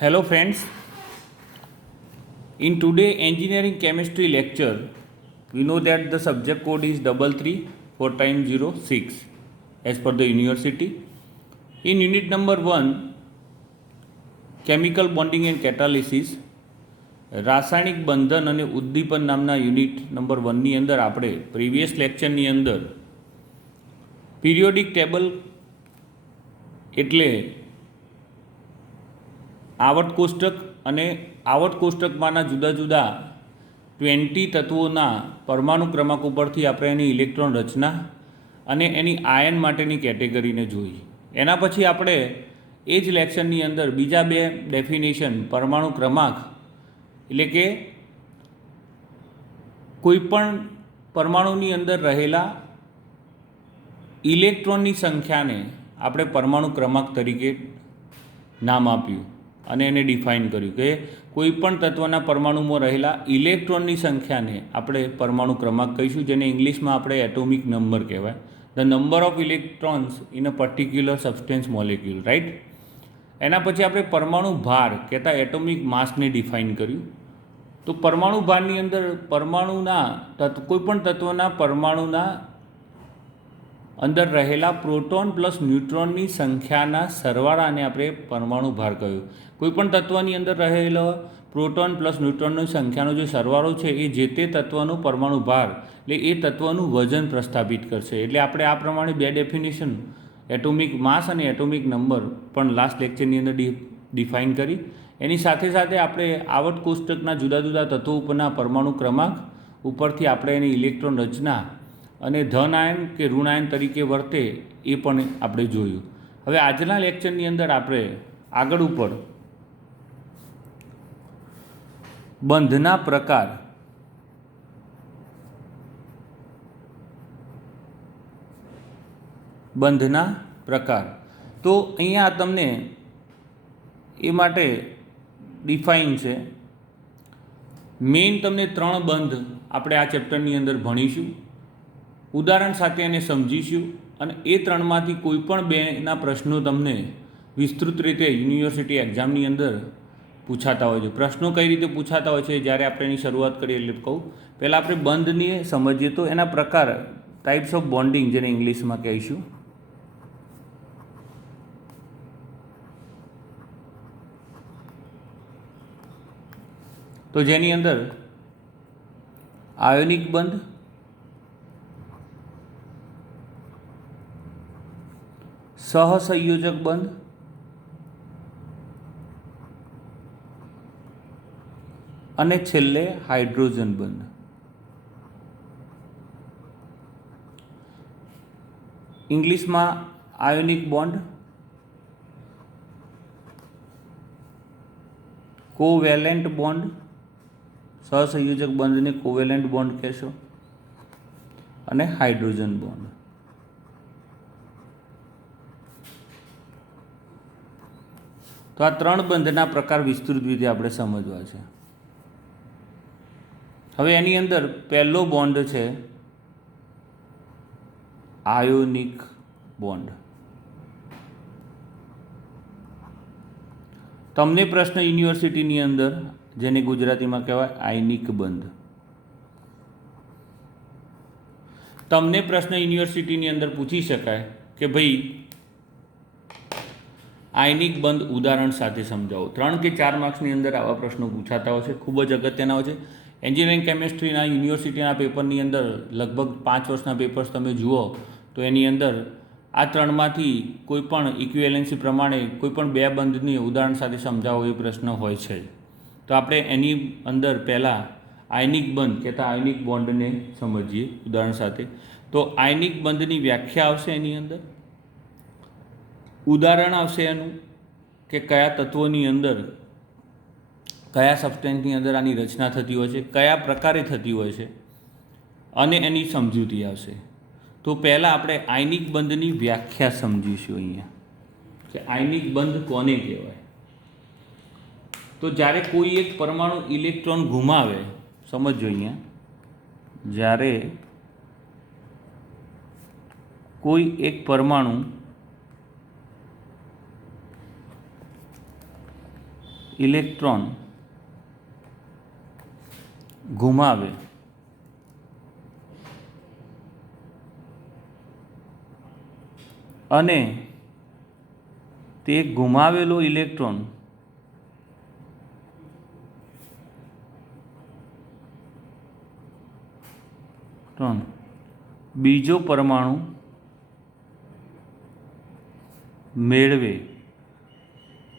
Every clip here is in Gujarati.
Hello friends, in today engineering chemistry lecture, we know that the subject code is 334 as per the university. In unit number 1, chemical bonding and catalysis, રાસાયણિક બંધન અને ઉદ્દીપન નામના યુનિટ નંબર 1ની અંદર આપણે પ્રીવિયસ લેક્ચરની અંદર પીરિયોડિક ટેબલ એટલે આવર્ત કોષ્ટક અને આવર્ત કોષ્ટકમાંના જુદા જુદા 20 તત્વોના પરમાણુ ક્રમાંક ઉપરથી આપણે એની ઇલેક્ટ્રોન રચના અને એની આયન માટેની કેટેગરીને જોઈ. એના પછી આપણે એ જ લેક્ચરની અંદર બીજા બે ડેફિનેશન પરમાણુ ક્રમાંક એટલે કે કોઈપણ પરમાણુની અંદર રહેલા ઇલેક્ટ્રોનની સંખ્યાને આપણે પરમાણુ ક્રમાંક તરીકે નામ આપ્યું અને એને ડિફાઇન કર્યું કે કોઈપણ તત્વના પરમાણુમાં રહેલા ઇલેક્ટ્રોનની સંખ્યાને આપણે પરમાણુ ક્રમાંક કહીશું, જેને ઇંગ્લિશમાં આપણે એટોમિક નંબર કહેવાય. The number of electrons in a particular substance molecule, right. એના પછી આપણે પરમાણુ ભાર કહેતા એટોમિક માસને ડિફાઇન કર્યું. તો પરમાણુ ભારની અંદર પરમાણુના કોઈપણ તત્વના પરમાણુના અંદર રહેલા પ્રોટોન પ્લસ ન્યુટ્રોનની સંખ્યાના સરવાળાને આપણે પરમાણુ ભાર કહ્યું. કોઈપણ તત્વની અંદર રહેલો પ્રોટોન પ્લસ ન્યુટ્રોનની સંખ્યાનો જે સરવાળો છે એ જે તે તત્વનો પરમાણુ ભાર એટલે એ તત્વનું વજન પ્રસ્થાપિત કરશે. એટલે આપણે આ પ્રમાણે બે ડેફિનેશન એટોમિક માસ અને એટોમિક નંબર પણ લાસ્ટ લેક્ચરની અંદર ડિફાઇન કરી. એની સાથે સાથે આપણે આવર્ત કોષ્ટકના જુદા જુદા તત્વો ઉપરના પરમાણુ ક્રમાંક ઉપરથી આપણે એની ઇલેક્ટ્રોન રચના અને ધન આયન કે ઋણ આયન તરીકે વર્તે એ પણ આપણે જોયું. હવે આજના લેક્ચરની અંદર આપણે આગળ ઉપર બંધના પ્રકાર તો અહીંયા તમને એ માટે ડિફાઇન છે. મેઇન તમને 3 બંધ આપણે આ ચેપ્ટરની અંદર ભણીશું, ઉદાહરણ સાથે એને સમજીશું અને એ 3માંથી કોઈ પણ બેના પ્રશ્નો તમને વિસ્તૃત રીતે યુનિવર્સિટી એક્ઝામની અંદર પૂછાતા હોય છે. પ્રશ્નો કઈ રીતે પૂછાતા હોય છે જ્યારે આપણે એની શરૂઆત કરીએ એટલે કહું. પહેલાં આપણે બંધને સમજીએ તો એના પ્રકાર, ટાઈપ્સ ઓફ બોન્ડિંગ જેને ઇંગ્લિશમાં કહીશું. તો જેની અંદર આયોનિક બંધ, સહસંયોજક બંધ, અને છેલ્લે હાઇડ્રોજન બંધ. ઇંગ્લિશમાં આયોનિક બોન્ડ, કોવેલેન્ટ બોન્ડ, સહસંયોજક બંધને કોવેલેન્ટ બોન્ડ કહેશો, અને હાઇડ્રોજન બોન્ડ. તો આ 3 બંધના પ્રકાર વિસ્તૃત રીતે આપણે સમજવા છે. હવે એની અંદર પહેલો બોન્ડ છે આયોનિક બોન્ડ. તમને પ્રશ્ન યુનિવર્સિટીની અંદર જેને ગુજરાતીમાં કહેવાય આયનિક બંધ, તમને પ્રશ્ન યુનિવર્સિટીની અંદર પૂછી શકાય કે ભાઈ આયનિક બંધ ઉદાહરણ સાથે સમજાવો. 3 કે 4 માર્ક્સની અંદર આવા પ્રશ્નો પૂછાતા હોય છે, ખૂબ જ અગત્યના હોય છે. એન્જિનિયરિંગ કેમેસ્ટ્રીના યુનિવર્સિટીના પેપરની અંદર લગભગ 5 વર્ષના પેપર્સ તમે જુઓ તો એની અંદર આ 3માંથી કોઈ પણ ઇક્વિવેલન્સી પ્રમાણે કોઈ પણ 2 બંધની ઉદાહરણ સાથે સમજાવો એ પ્રશ્ન હોય છે. તો આપણે એની અંદર પહેલાં આયનિક બંધ કહેતા આયનિક બોન્ડને સમજીએ ઉદાહરણ સાથે. તો આયનિક બંધની વ્યાખ્યા આવશે એની અંદર, ઉદાહરણ આવશે એનું કે કયા તત્વોની અંદર કયા સબસ્ટેન્સની અંદર આની રચના થતી હોય છે, કયા પ્રકારે થતી હોય છે, અને એની સમજૂતી આવશે. તો પહેલાં આપણે આયનિક બંધની વ્યાખ્યા સમજીશું અહીંયા કે આયનિક બંધ કોને કહેવાય. તો જ્યારે કોઈ એક પરમાણુ ઇલેક્ટ્રોન ગુમાવે, સમજો અહીંયા, જ્યારે કોઈ એક પરમાણુ ઇલેક્ટ્રોન ગુમાવે અને તે ગુમાવેલો ઇલેક્ટ્રોન બીજો પરમાણુ મેળવે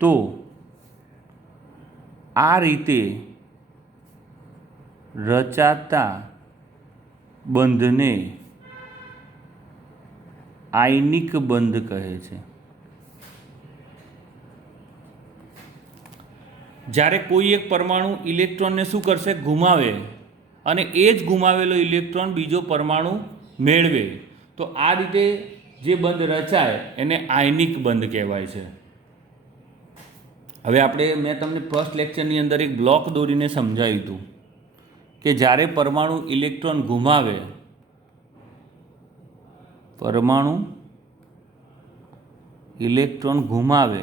તો આ રીતે રચાતા બંધને આયનિક બંધ કહે છે. જ્યારે કોઈ એક પરમાણુ ઇલેક્ટ્રોનને શું કરશે? ગુમાવે, અને એ જ ગુમાવેલો ઇલેક્ટ્રોન બીજો પરમાણુ મેળવે તો આ રીતે જે બંધ રચાય એને આયનિક બંધ કહેવાય છે. હવે મેં તમને ફર્સ્ટ લેક્ચરની અંદર એક બ્લોક દોરીને સમજાવ્યું હતું કે જ્યારે પરમાણુ ઇલેક્ટ્રોન ગુમાવે,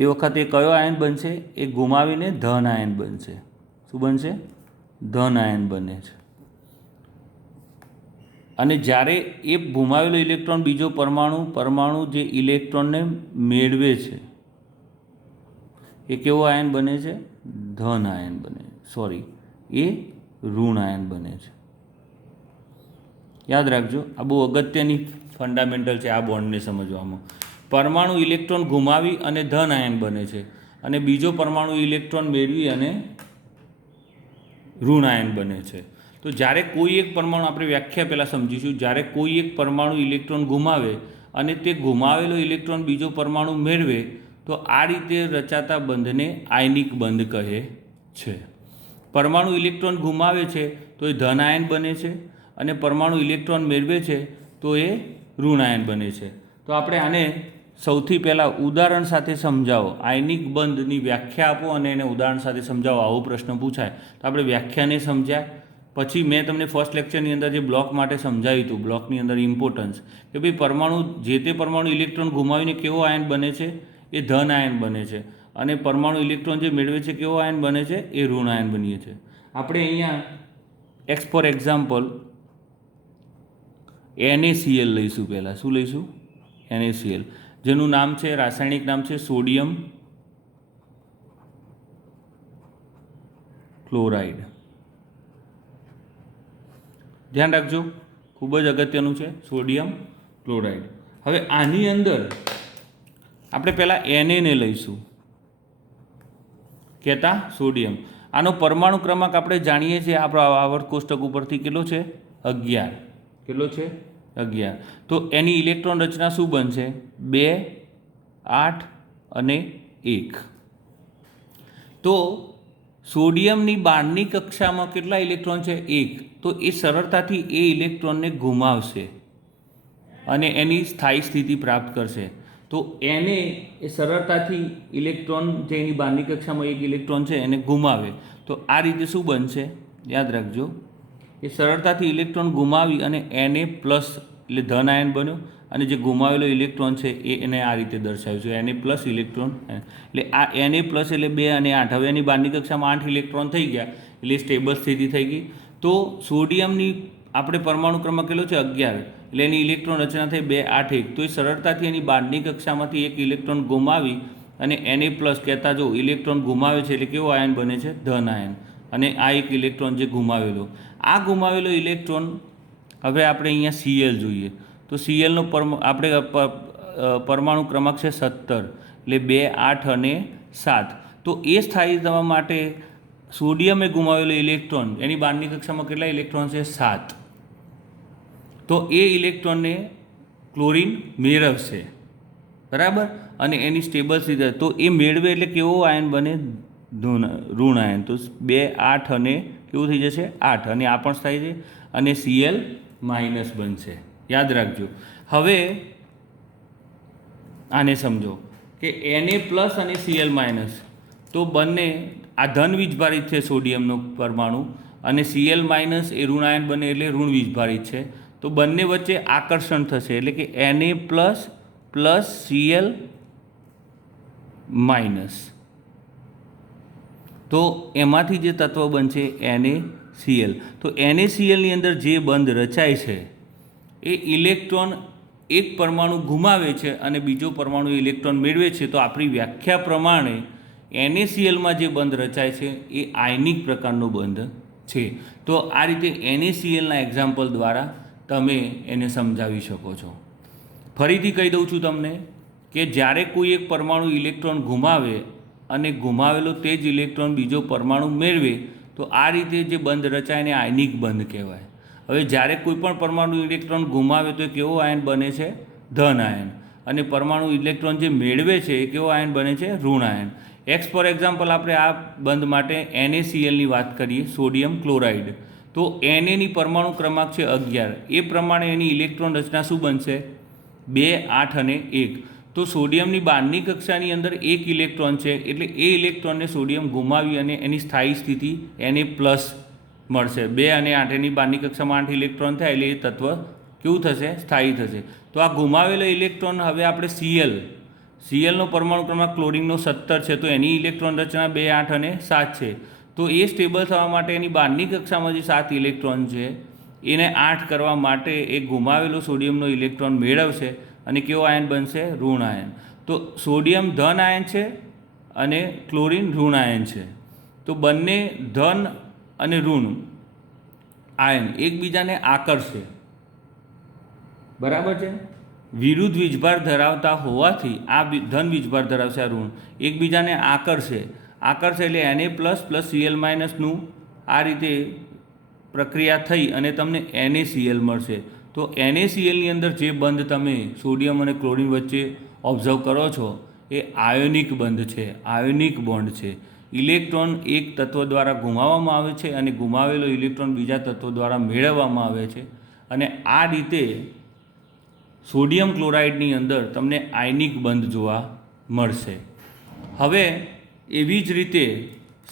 એ વખતે કયો આયન બનશે? એ ગુમાવીને ધન આયન બનશે. શું બનશે? ધન આયન બને છે. અને જ્યારે એ ગુમાવેલો ઇલેક્ટ્રોન બીજો પરમાણુ જે ઇલેક્ટ્રોનને મેળવે છે એ કેવો આયન બને છે? ધન આયન બને છે. એ ઋણ આયન બને છે. યાદ રાખજો, આ બહુ અગત્યની ફંડામેન્ટલ છે આ બોન્ડને સમજવામાં. પરમાણુ ઇલેક્ટ્રોન ગુમાવી અને ધન આયન બને છે, અને બીજો પરમાણુ ઇલેક્ટ્રોન મેળવી અને ઋણ આયન બને છે. તો જ્યારે કોઈ એક પરમાણુ, આપણે વ્યાખ્યા પહેલાં સમજીશું, જ્યારે કોઈ એક પરમાણુ ઇલેક્ટ્રોન ગુમાવે અને તે ગુમાવેલો ઇલેક્ટ્રોન બીજો પરમાણુ મેળવે તો આ રીતે રચાતા બંધને આયનિક બંધ કહે છે. પરમાણુ ઇલેક્ટ્રોન ગુમાવે છે તો એ ધન આયન બને છે, અને પરમાણુ ઇલેક્ટ્રોન મેળવે છે તો એ ઋણ આયન બને છે. તો આપણે આને સૌથી પહેલાં ઉદાહરણ સાથે સમજાવો. આયનિક બંધની વ્યાખ્યા આપો અને એને ઉદાહરણ સાથે સમજાવો, આવો પ્રશ્ન પૂછાય તો આપણે વ્યાખ્યાને સમજ્યા. પછી મેં તમને ફર્સ્ટ લેક્ચરની અંદર જે બ્લોક માટે સમજાવ્યું હતું, બ્લોકની અંદર ઇમ્પોર્ટન્સ, કે ભાઈ જે તે પરમાણુ ઇલેક્ટ્રોન ગુમાવીને કેવો આયન બને છે? એ ધન આયન બને છે, અને પરમાણુ ઇલેક્ટ્રોન જે મેળવે છે કેવો આયન બને છે? એ ઋણ આયન બનીએ છે. આપણે અહીંયા ફોર એક્ઝામ્પલ NaCl લઈશું. પહેલાં શું લઈશું? NaCl, જેનું નામ છે, રાસાયણિક નામ છે સોડિયમ ક્લોરાઇડ. ધ્યાન રાખજો, ખૂબ જ અગત્યનું છે સોડિયમ ક્લોરાઇડ. હવે આની અંદર આપણે પહેલાં Na લઈશું, કહેતા સોડિયમ. આનો પરમાણુ ક્રમાંક આપણે જાણીએ છીએ આપણા આવર્ત કોષ્ટક ઉપરથી, કેટલો છે? 11. કેટલો છે? 11. તો એની ઇલેક્ટ્રોન રચના શું બનશે? 2, 8 અને 1. તો સોડિયમની બહારની કક્ષામાં કેટલા ઇલેક્ટ્રોન છે? 1. તો એ સરળતાથી એ ઇલેક્ટ્રોનને ગુમાવશે અને એની સ્થાયી સ્થિતિ પ્રાપ્ત કરશે. તો એને એ સરળતાથી ઇલેક્ટ્રોન, જે એની બહારની કક્ષામાં 1 ઇલેક્ટ્રોન છે એને ગુમાવે. તો આ રીતે શું બનશે? યાદ રાખજો, એ સરળતાથી ઇલેક્ટ્રોન ગુમાવી અને Na પ્લસ એટલે ધન આયન બન્યો, અને જે ગુમાવેલો ઇલેક્ટ્રોન છે એને આ રીતે દર્શાવ્યું છે Na પ્લસ ઇલેક્ટ્રોન. એટલે આ Na પ્લસ એટલે 2 અને 8. હવે એની બહારની કક્ષામાં 8 ઇલેક્ટ્રોન થઈ ગયા એટલે સ્ટેબલ સ્થિતિ થઈ ગઈ. તો સોડિયમની આપણે પરમાણુ ક્રમાંક કેટલો છે? 11. એટલે એની ઇલેક્ટ્રોન રચના થઈ 2, 8, 1. તો એ સરળતાથી એની બહારની કક્ષામાંથી 1 ઇલેક્ટ્રોન ગુમાવી અને Na પ્લસ કહેતા, જો ઇલેક્ટ્રોન ગુમાવે છે એટલે કેવો આયન બને છે? ધન આયન. અને આ એક ઇલેક્ટ્રોન જે ગુમાવેલો, આ ગુમાવેલો ઇલેક્ટ્રોન, હવે આપણે અહીંયા Cl જોઈએ તો Clનો આપણે પરમાણુ ક્રમાંક છે 17, એટલે 2, 8 અને 7. તો એ સ્થાયી થવા માટે સોડિયમે ગુમાવેલો ઇલેક્ટ્રોન, એની બહારની કક્ષામાં કેટલા ઇલેક્ટ્રોન છે? 7. તો એ ઇલેક્ટ્રોનને ક્લોરીન મેળવશે, બરાબર, અને એની સ્ટેબલ સ્થિતિ. તો એ મેળવે એટલે કેવો આયન બને? ઋણ આયન. તો 2, 8 અને કેવું થઈ જશે? 8. અને આ પણ સ્થાયી છે, અને Cl માઇનસ બનશે. યાદ રાખજો. હવે આને સમજો કે Na પ્લસ અને Cl માઇનસ, તો બંને આ ધન વીજભારિત છે સોડિયમનો પરમાણુ, અને Cl માઇનસ એ ઋણ આયન બને એટલે ઋણ વીજભારિત છે. તો બંને વચ્ચે આકર્ષણ થશે, એટલે કે Na plus plus Cl minus. તો એમાંથી જે તત્વ બનશે NaCl. તો NaClની અંદર જે બંધ રચાય છે એ ઇલેક્ટ્રોન એક પરમાણુ ગુમાવે છે અને બીજો પરમાણુ ઇલેક્ટ્રોન મેળવે છે. તો આપણી વ્યાખ્યા પ્રમાણે NaClમાં જે બંધ રચાય છે એ આયનિક પ્રકારનો બંધ છે. તો આ રીતે NaClના એક્ઝામ્પલ દ્વારા તમે એને સમજાવી શકો છો. ફરીથી કહી દઉં છું તમને કે જ્યારે કોઈ એક પરમાણુ ઇલેક્ટ્રોન ગુમાવે અને ગુમાવેલો તે જ ઇલેક્ટ્રોન બીજો પરમાણુ મેળવે તો આ રીતે જે બંધ રચાય એને આયનિક બંધ કહેવાય. હવે જ્યારે કોઈ પણ પરમાણુ ઇલેક્ટ્રોન ગુમાવે તો એ કેવો આયન બને છે? ધન આયન. અને પરમાણુ ઇલેક્ટ્રોન જે મેળવે છે એ કેવો આયન બને છે? ઋણ આયન. ફોર એક્ઝામ્પલ આપણે આ બંધ માટે NaClની વાત કરીએ, સોડિયમ ક્લોરાઇડ. તો Naની પરમાણુ ક્રમાંક છે 11. એ પ્રમાણે એની ઇલેક્ટ્રોન રચના શું બનશે? 2, 8 અને 1. તો સોડિયમની બહારની કક્ષાની અંદર એક ઇલેક્ટ્રોન છે એટલે એ ઇલેક્ટ્રોનને સોડિયમ ગુમાવી અને એની સ્થાયી સ્થિતિ Na+ મળશે. 2 અને 8 એની બહારની કક્ષામાં 8 ઇલેક્ટ્રોન થાય એટલે એ તત્વ કેવું થશે? સ્થાયી થશે. તો આ ગુમાવેલો ઇલેક્ટ્રોન હવે આપણે Clનો પરમાણુ ક્રમાંક ક્લોરિનનો 17 છે. તો એની ઇલેક્ટ્રોન રચના 2, 8 અને 7 છે. તો એ સ્ટેબલ થવા માટે એની બહારની કક્ષામાં જે 7 ઇલેક્ટ્રોન છે એને 8 કરવા માટે એ ગુમાવેલો સોડિયમનો ઇલેક્ટ્રોન મેળવશે અને કેવો આયન બનશે? ઋણ આયન. તો સોડિયમ ધન આયન છે અને ક્લોરિન ઋણ આયન છે. તો બંને ધન અને ઋણ આયન એકબીજાને આકર્ષે, બરાબર છે. વિરુદ્ધ વીજભાર ધરાવતા હોવાથી આ ધન વીજભાર ધરાવશે, આ ઋણ એકબીજાને આકર્ષે એટલે Na++Cl- નું આ રીતે પ્રક્રિયા થઈ અને તમને NaCl મળશે. તો NaClની અંદર જે બંધ તમે સોડિયમ અને ક્લોરિન વચ્ચે ઓબ્ઝર્વ કરો છો એ આયોનિક બંધ છે, આયોનિક બોન્ડ છે. ઇલેક્ટ્રોન એક તત્વ દ્વારા ગુમાવવામાં આવે છે અને ગુમાવેલો ઇલેક્ટ્રોન બીજા તત્વ દ્વારા મેળવવામાં આવે છે. અને આ રીતે સોડિયમ ક્લોરાઇડની અંદર તમને આયનિક બંધ જોવા મળશે. હવે એવી જ રીતે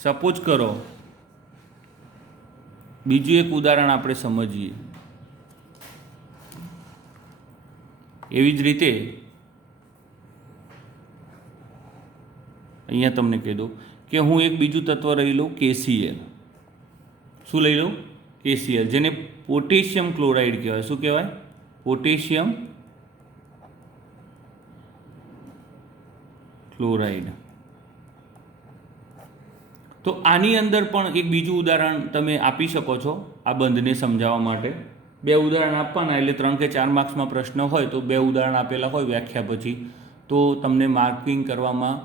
સપોઝ કરો બીજું એક ઉદાહરણ આપણે સમજીએ. એવી જ રીતે અહીંયા તમને કહી દઉં કે હું એક બીજું તત્વ લઈ લઉં KCl. શું લઈ લઉં? KCl, જેને પોટેશિયમ ક્લોરાઇડ કહેવાય. શું કહેવાય? Potassium chloride. તો આની અંદર પણ એક બીજું ઉદાહરણ તમે આપી શકો છો આ બંધને સમજાવવા માટે. 2 ઉદાહરણ આપવાના એટલે 3 કે 4 માર્ક્સમાં પ્રશ્ન હોય તો 2 ઉદાહરણ આપેલા હોય વ્યાખ્યા પછી તો તમને માર્કિંગ કરવામાં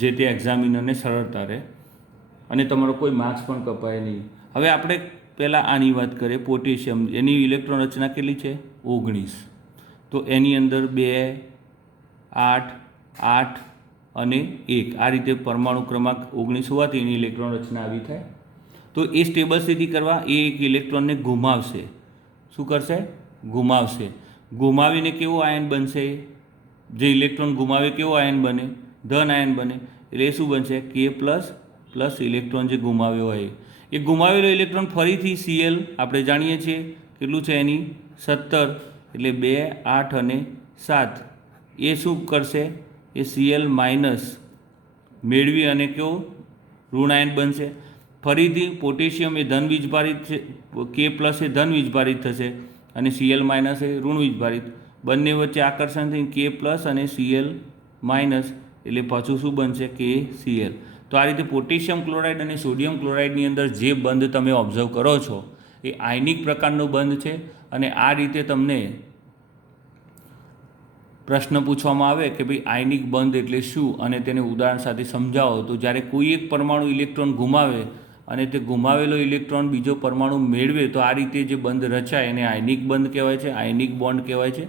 જે તે એક્ઝામિનરને સરળતા રહે અને તમારો કોઈ માર્ક્સ પણ કપાય નહીં. હવે આપણે પહેલાં આની વાત કરીએ. પોટેશિયમ, એની ઇલેક્ટ્રોન રચના કેટલી છે? 19. તો એની અંદર 2, 8, 8 અને 1 આ રીતે પરમાણુ ક્રમાંક 19 હોવાથી એની ઇલેક્ટ્રોન રચના આવી થાય. તો એ સ્ટેબલ સ્થિતિ કરવા એ એક ઇલેક્ટ્રોનને ગુમાવશે. શું કરશે? ગુમાવશે. ગુમાવીને કેવો આયન બનશે? જે ઇલેક્ટ્રોન ગુમાવે કેવો આયન બને? ધન આયન બને. એટલે એ શું બનશે? K++ ઇલેક્ટ્રોન જે ગુમાવ્યો હોય એ ગુમાવેલો ઇલેક્ટ્રોન ફરીથી Cl આપણે જાણીએ છીએ કેટલું છે એની 17 એટલે 2, 8 અને 7 એ શું કરશે? એ Cl- મેળવી અને કેવો ઋણ આયન બનશે. ફરીથી પોટેશિયમ એ ધન વીજભારિત છે, K+ એ ધન વીજભારિત થશે અને Cl- એ ઋણ વીજભારિત. બંને વચ્ચે આકર્ષણ થઈને K+ અને Cl- એટલે પાછું શું બનશે? KCl. તો આ રીતે પોટેશિયમ ક્લોરાઇડ અને સોડિયમ ક્લોરાઇડની અંદર જે બંધ તમે ઓબ્ઝર્વ કરો છો એ આયનિક પ્રકારનો બંધ છે. અને આ રીતે તમને પ્રશ્ન પૂછવામાં આવે કે ભાઈ આયનિક બંધ એટલે શું અને તેને ઉદાહરણ સાથે સમજાવો. તો જ્યારે કોઈ એક પરમાણુ ઇલેક્ટ્રોન ગુમાવે અને તે ગુમાવેલો ઇલેક્ટ્રોન બીજો પરમાણુ મેળવે તો આ રીતે જે બંધ રચાય એને આયનિક બંધ કહેવાય છે, આયનિક બોન્ડ કહેવાય છે.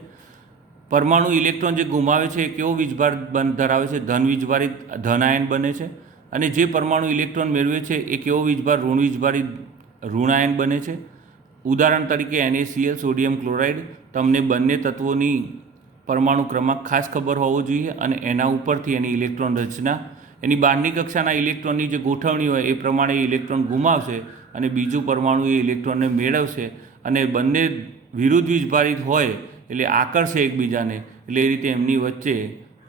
પરમાણુ ઇલેક્ટ્રોન જે ગુમાવે છે એ કેવો વીજભાર બંધ ધરાવે છે? ધન વીજભારિત, ધન આયન બને છે. અને જે પરમાણુ ઇલેક્ટ્રોન મેળવે છે એ કેવો વીજભાર? ઋણ વીજભારિત, ઋણ આયન બને છે. ઉદાહરણ તરીકે NaCl, સોડિયમ ક્લોરાઇડ. તમને બંને તત્વોની પરમાણુ ક્રમાંક ખાસ ખબર હોવો જોઈએ અને એના ઉપરથી એની ઇલેક્ટ્રોન રચના, એની બહારની કક્ષાના ઇલેક્ટ્રોનની જે ગોઠવણી હોય એ પ્રમાણે ઇલેક્ટ્રોન ગુમાવશે અને બીજું પરમાણુ એ ઇલેક્ટ્રોનને મેળવશે અને બંને વિરુદ્ધ વીજભારિત હોય એટલે આકર્ષે એકબીજાને એટલે એ રીતે એમની વચ્ચે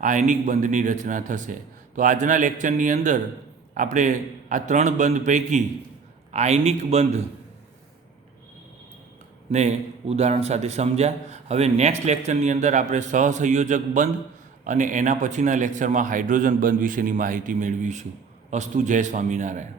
આયનિક બંધની રચના થશે. તો આજના લેક્ચરની અંદર આપણે આ 3 બંધ પૈકી આયનિક બંધને ઉદાહરણ સાથે સમજ્યા. હવે નેક્સ્ટ લેક્ચરની અંદર આપણે સહસંયોજક બંધ અને એના પછીના લેક્ચરમાં હાઇડ્રોજન બંધ વિશેની માહિતી મેળવીશું. અસ્તુ. જય સ્વામિનારાયણ.